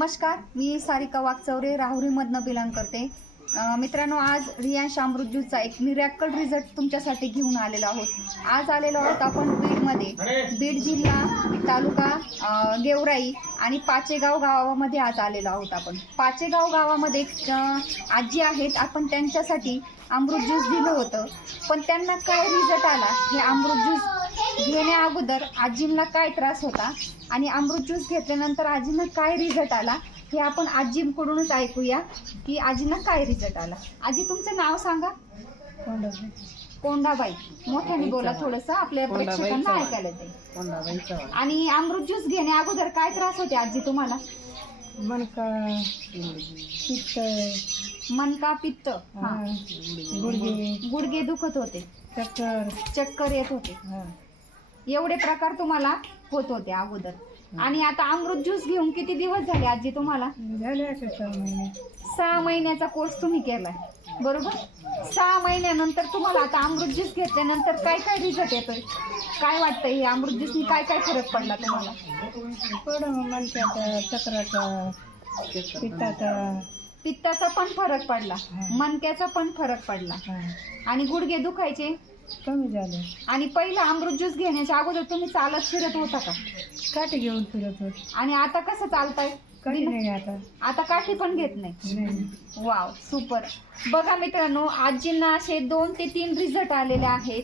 नमस्कार, मी सारिका वागचौरे राहुरीमधनं बिलॉंग करते। मित्रांनो, आज रियांश अमृत ज्यूसचा एक मिरॅकल रिझल्ट तुमच्यासाठी घेऊन आलेलो आहोत। आज आलेलो आहोत आपण बीडमध्ये, बीड जिल्हा तालुका गेवराई आणि पाचेगाव गावामध्ये आज आलेलो आहोत। आपण पाचेगाव गावामध्ये आजी आहेत, आपण त्यांच्यासाठी अमृत ज्यूस दिलं होतं, पण त्यांना काय रिझल्ट आला हे अमृत ज्यूस घेण्या अगोदर आजींना काय त्रास होता आणि अमृत ज्यूस घेतल्यानंतर आजींना काय रिझल्ट आला हे आपण आजींकडूनच ऐकूया की आजींना काय रिझल्ट आला। आजी, तुमचं नाव सांगा। कोंडाबाई, मोठ्याने बोला थोडंसं, आपल्या प्रेक्षकांना ऐकायला येईल। आणि अमृत ज्यूस घेण्या अगोदर काय त्रास होते आजी तुम्हाला? मनका पित्त, मनका पित्त, गुडघे दुखत होते, चक्कर येत होते, एवढे प्रकार तुम्हाला होत होते अगोदर। आणि आता अमृत ज्यूस घेऊन किती दिवस झाले आजी तुम्हाला? झाले 6 महिन्याचा कोर्स तुम्ही केलाय, बरोबर? 6 महिन्यानंतर तुम्हाला आता अमृत ज्यूस घेतल्यानंतर काय काय रिझल्ट येतोय? काय वाटतंय हे अमृत ज्यूसनी काय काय फरक पडला तुम्हाला? मनक्याचा, चक्राचा, पित्ताचा पण फरक पडला, मणक्याचा पण फरक पडला, आणि गुडघे दुखायचे कमी झाले। आणि पहिला अमृत ज्यूस घेण्याच्या अगोदर तुम्ही चालत फिरत होता का? काठी घेऊन फिरत होत। आणि आता कसं चालताय? काही नाही, आता काठी पण घेत नाही। नाही। Wow, super. बघा मित्रांनो, आजींना असे 2 ते 3 रिझल्ट आलेले आहेत।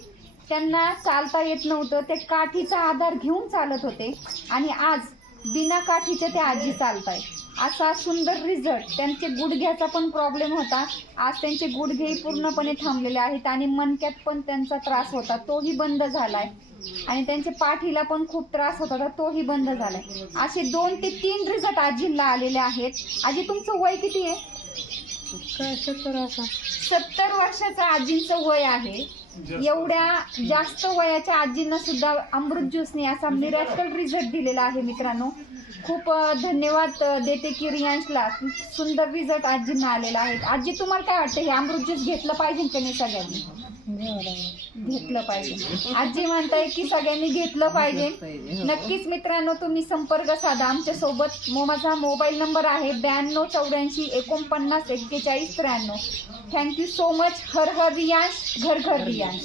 त्यांना चालता येत नव्हतं, ते काठीचा आधार घेऊन चालत होते आणि आज बिना काठीचे ते आजी चालताय। असा सुंदर रिझल्ट। त्यांचे गुडघ्याचा पण प्रॉब्लेम होता, आज त्यांचे गुडघे पूर्णपणे थांबलेले आहेत आणि मणक्यात पण त्यांचा त्रास होता, तोही बंद झालाय, आणि त्यांच्या पाठीला पण खूप त्रास होता तर तोही बंद झालाय। असे 2 ते 3 रिझल्ट आजींना आलेले आहेत। आजी, तुमचं वय किती आहे? 70 वर्षाचं आजींचं वय आहे। एवढ्या जास्त वयाच्या आजींना सुद्धा अमृत ज्यूसने असा मिरॅकल रिझल्ट दिलेला आहे। मित्रांनो, खूप धन्यवाद देते की रियांशला सुंदर रिझल्ट आजींना आलेला आहे। आजी, तुम्हाला काय वाटतं, हे अमृत ज्यूस घेतलं पाहिजे की नाही? सगळ्यांनी घेतलं पाहिजे। आजी म्हणताय की सगळ्यांनी घेतलं पाहिजे। नक्कीच मित्रांनो, तुम्ही संपर्क साधा आमच्या सोबत। माझा मोबाईल नंबर आहे 9284 49 41 93। Thank you so much. हर हर रियांश, घर घर रियांश।